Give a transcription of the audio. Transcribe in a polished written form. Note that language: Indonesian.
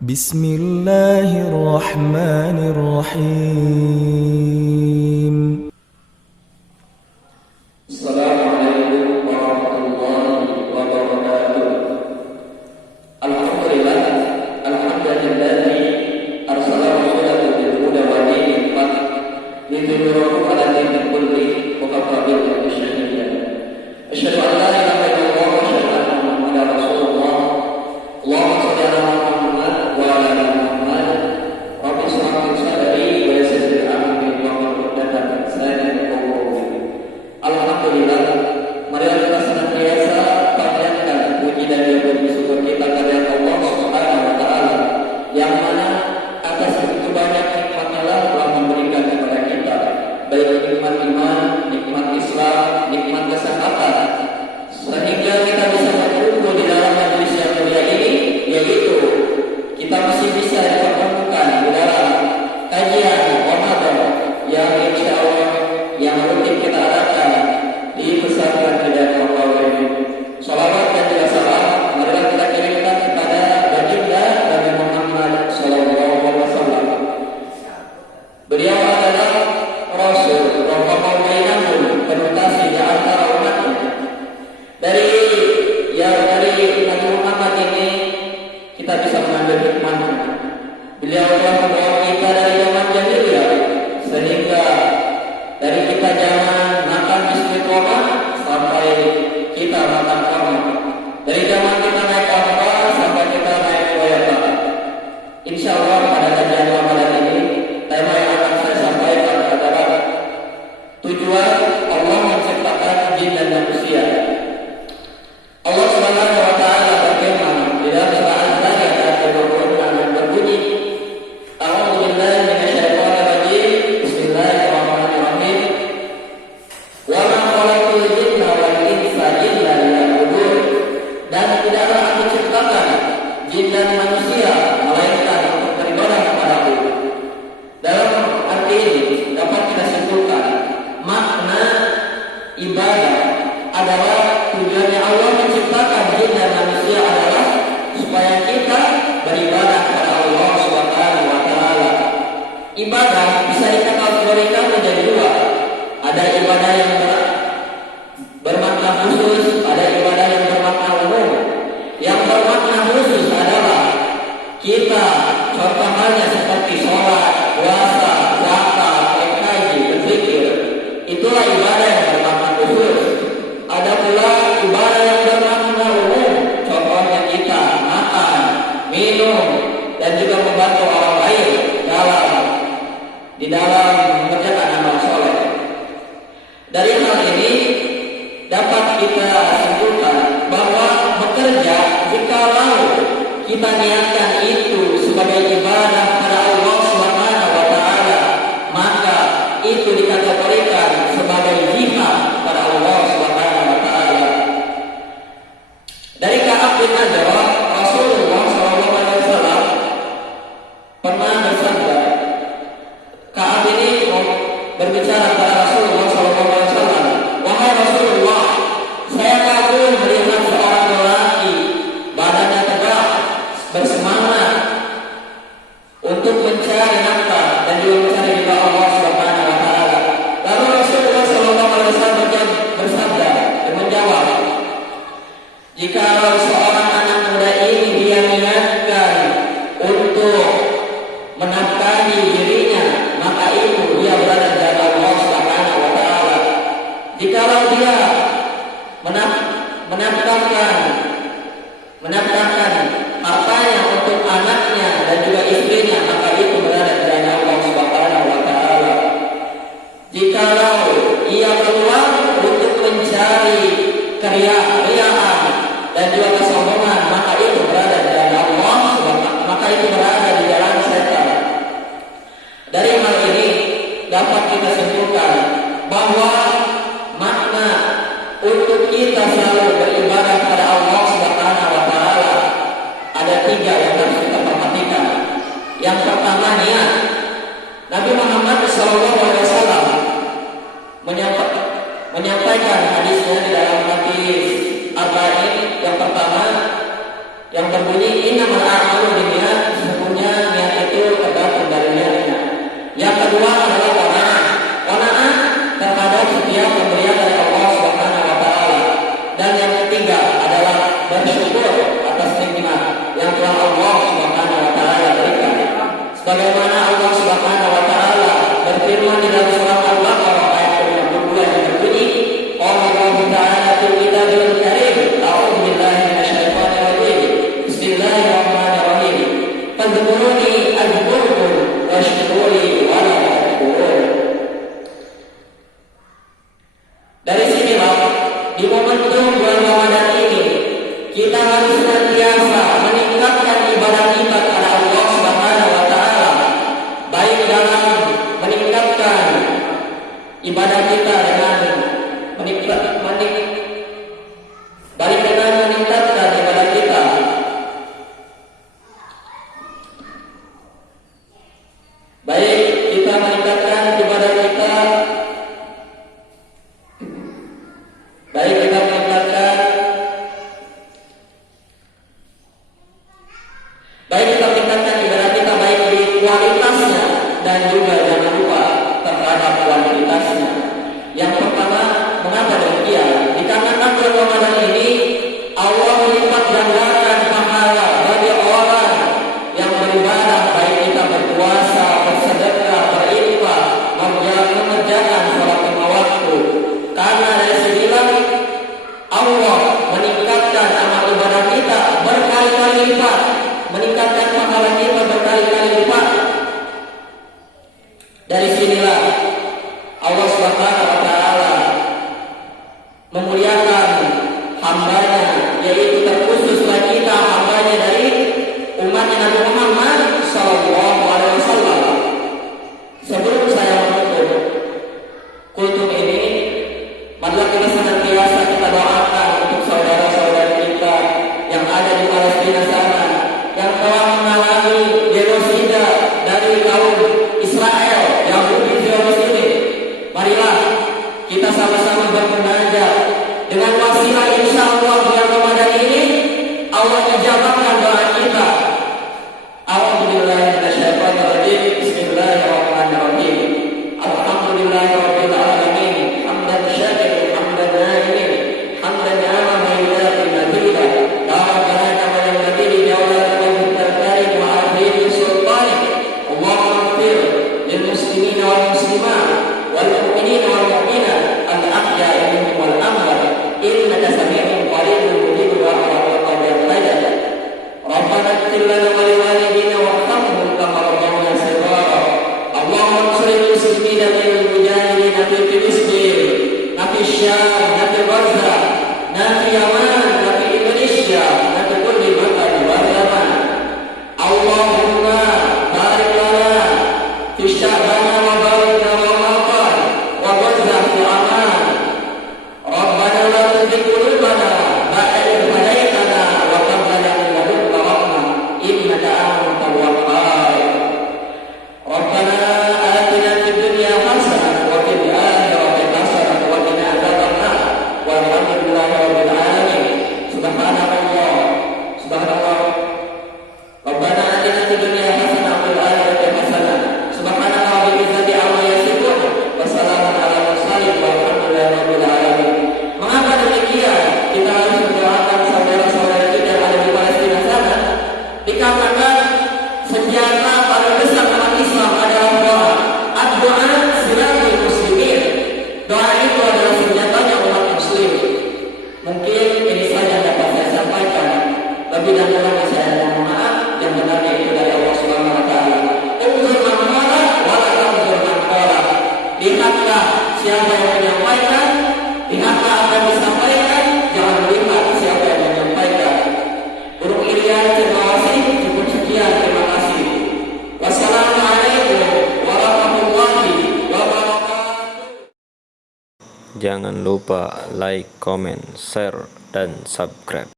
Bismillahirrahmanirrahim. Assalamualaikum warahmatullahi wabarakatuh. Alhamdulillah, alhamdulillahi arsala rasulahu bil huda wa dinil haq lidhirahu ala dinil kulli wa kafa billahi shahida. Asyhadu an la ilaha illallah wa asyhadu anna Muhammadar Rasulullah. Allahumma shalli ala Muhammad wa ala ali Muhammad. Rabbi shrah li sadri wa yassir li amri wahlul 'uqdatam min lisani yafqahu qawli. Alhamdulillah, marilah kita senantiasa panjatkan puji dan syukur kita kepada Allah Subhanahu wa taala yang mana atas begitu banyak nikmat-Nya telah memberikan kepada kita, baik nikmat iman, nikmat Islam, nikmat kesehatan, sehingga kita bisa berkumpul di dalam majelis yang mulia ini, yaitu kita masih bisa dipertemukan di dalam kajian Ramadan yang insyaallah yang rutin kita adakan di pesantren Hidayat Al-Qawaid. Salawat dan juga salam marilah kita kirimkan kepada baginda Nabi Muhammad sallallahu alaihi wasallam. Beliau adalah Rasul rahmatan bainahum, penutasi di antara umatnya. Dari Nabi Muhammad ini kita bisa mengambil hikmahnya. Beliau telah membawa kita dari zaman jahiliyah sehingga dari kita zaman makan istiqomah sampai kita makan kamar, dari zaman kita naik onta sampai kita naik Toyota. Insyaallah pada kajian Ramadan ini tema yang akan saya sampaikan adalah tujuan Allah menciptakan jin dan manusia. Allah Subhanahu wa taala berfirman di dalam surah Al-Zariyat ayat 26 yang berbunyi, A'udzu billahi minasyaitonir rajim. Bismillahirrahmanirrahim. Wa ma khalaqtul jinna wal insa illa liya'budun. Dan tidaklah aku ciptakan jin dan manusia melainkan untuk beribadah kepadaku. Dalam arti ini dapat kita simpulkan makna ibadah adalah tujuannya Allah menciptakan jin dan manusia adalah supaya kita beribadah kepada Allah Subhanahu wa taala. Ibadah bisa dikategorikan menjadi dua. Ada ibadah yang bermakna khusus, ada ibadah yang bermakna umum. Yang bermakna khusus adalah kita contoh halnya seperti sholat, puasa, zakat, haji, berzikir. Itulah ibadah yang bermakna khusus. Ada pula ibadah yang bermakna umum, contohnya kita makan, minum, dan juga membantu orang lain di dalam mengerjakan amal soleh. Dari hal ini dapat kita simpulkan bahwa bekerja jikalau kita niatkan itu sebagai ibadah pada Allah Subhanahu wa taala, maka itu dikategorikan sebagai jihad pada Allah Subhanahu wa taala. Dari Ka'ab bin Ajrah, Rasulullah sallallahu alaihi wasallam pernah bersabda. Ka'ab ini berbicara kepada Rasulullah sallallahu alaihi wasallam, "Wahai Rasulullah, saya kagum melihat seorang lelaki badannya tegak, bersemangat untuk mencari nafkah dan juga mencari ridha Allah Subhanahu wa taala." Lalu Rasulullah sallallahu alaihi wasallam bersabda dan menjawab, "Jika seorang anak muda ini dia niatkan untuk menafkahi dirinya, maka itu dia berada di jalan Allah Subhanahu wa taala. Jikalau dia menafkahkan hartanya untuk anaknya dan juga istrinya, maka itu berada di jalan Allah Subhanahu wa taala. Jikalau ia keluar untuk mencari keriaan dan juga kesombongan, maka itu berada di jalan Allah, maka itu berada di jalan setan." Dari hal ini dapat kita simpulkan bahwa makna untuk kita selalu beribadah kepada Allah Subhanahu wa taala ada tiga yang harus kita perhatikan. Yang pertama niat. Nabi Muhammad SAW menyampaikan hadisnya di dalam hadis Arba'in yang pertama yang berbunyi innamal a'malu binniyat Sebagaimana Allah Subhanahu wa taala berfirman di dalam surah Al-Baqarah ayat 52 yang berbunyi, qala Allah ta'ala fil kitabil karim, a'udzu billahi minasyaitonir rajim. Bismillahirrahmanirrahim. Fadhkuruni adzkurkum washkuruli wa la takfurun. Dari sinilah di momentum bulan Ramadan ini kita harus senantiasa meningkatkan ibadah kita kepada Allah Subhanahu wa taala, baik dalam meningkatkan ibadah kita dengan meningkatkan ibadah kita, baik kita meningkatkan ibadah kita, baik kita meningkatkan ibadah kita baik di kualitasnya dan juga jangan lupa terhadap kuantitasnya. Yang pertama, mengapa demikian? Dikarenakan bulan Ramadan ini Allah melipat gandakan pahala bagi orang yang beribadah, baik kita berpuasa, bersedekah, berinfak, mengerjakan sholat lima waktu. Karena dari sinilah Allah meningkatkan amal ibadah kita berkali-kali lipat, meningkatkan pahala kita berkali-kali lipat. Dari sinilah Allah Subhanahu wa taala memuliakan hambanya, yaitu terkhususlah kita hambanya dari umatnya Nabi Muhammad sallallahu alaihi wasallam. Sebelum saya menutup kultum ini, marilah kita senantiasa kita doakan untuk saudara-saudara kita yang ada di Palestina sana, yang telah mengalami genosida dari kaum Israel, Yahudi Zionis ini. Marilah kita sama-sama bermunajat dengan wasilah insyaallah bulan Ramadan ini Allah ijabahkan doa kita. A'udzubillahi minasyaitonir rajim. Bismillahirrahmanirrahim. Alhamdulillahirabbil alamin. Hamdan syakiran, hamdan na'imin, hamdan 'ala ma yulaqi madida. Ya rabbana kama yanbaghi li jalali wajhikal karim wa 'azimi sultanik. Allahumma ighfir lil muslimina wal muslimat wal mu'minina wal mu'minat al ahya'i minhum wal amwat innaka sami'un qaribun mujibud da'wat wa qad Rabbana ighfir lana wa liwalidina warhamhum kama rabbayana shighara. Allahumma shalli muslimina wal mujahidina fi Filistin, fi Syam, fi Gaza, fi Yaman, fi Indonesia, fi kulli makan wa zaman. Allahumma barik lana fi Sya'ban wa barik lana Ramadan wa barzakh fi aman. Rabbana la tuzigh qulubana ba'da idh hadaytana wa hab lana min ladunka rahmah innaka antal wahhab. Rabbana atina fid dunya hasanah wa fil akhirati hasanah wa qina adzabannar. Walhamdulillahi rabbil alamin. Subhanallah. Rabbana atina fid dunya hasanah wa fil akhirati hasanah. Subhanallah rabbil izzati amma yasifun wa salamun alal mursalin walhamdulillahi rabbil alamin. Mengapa demikian? Kita harus mendoakan saudara-saudara kita yang ada di Palestina sana, dikarenakan senjata paling besar umat Islam adalah doa. Ad-doa silahul muslimin. Doa itu adalah senjatanya umat muslim. Mungkin ini saja dapat saya sampaikan. Lebih dan kurang saya mohon maaf. Yang benarnya itu dari Allah Subhanahu wa taala. Unzur man qala wa la tanzur man qala. Lihatlah siapa yang menyampaikan, lihatlah apa yang disampaikan, jangan melihat siapa yang menyampaikan. Burung Irian, terima kasih. Cukup sekian, terima kasih. Wassalamualaikum warahmatullahi wabarakatuh. Jangan lupa like, comment, share, dan subscribe.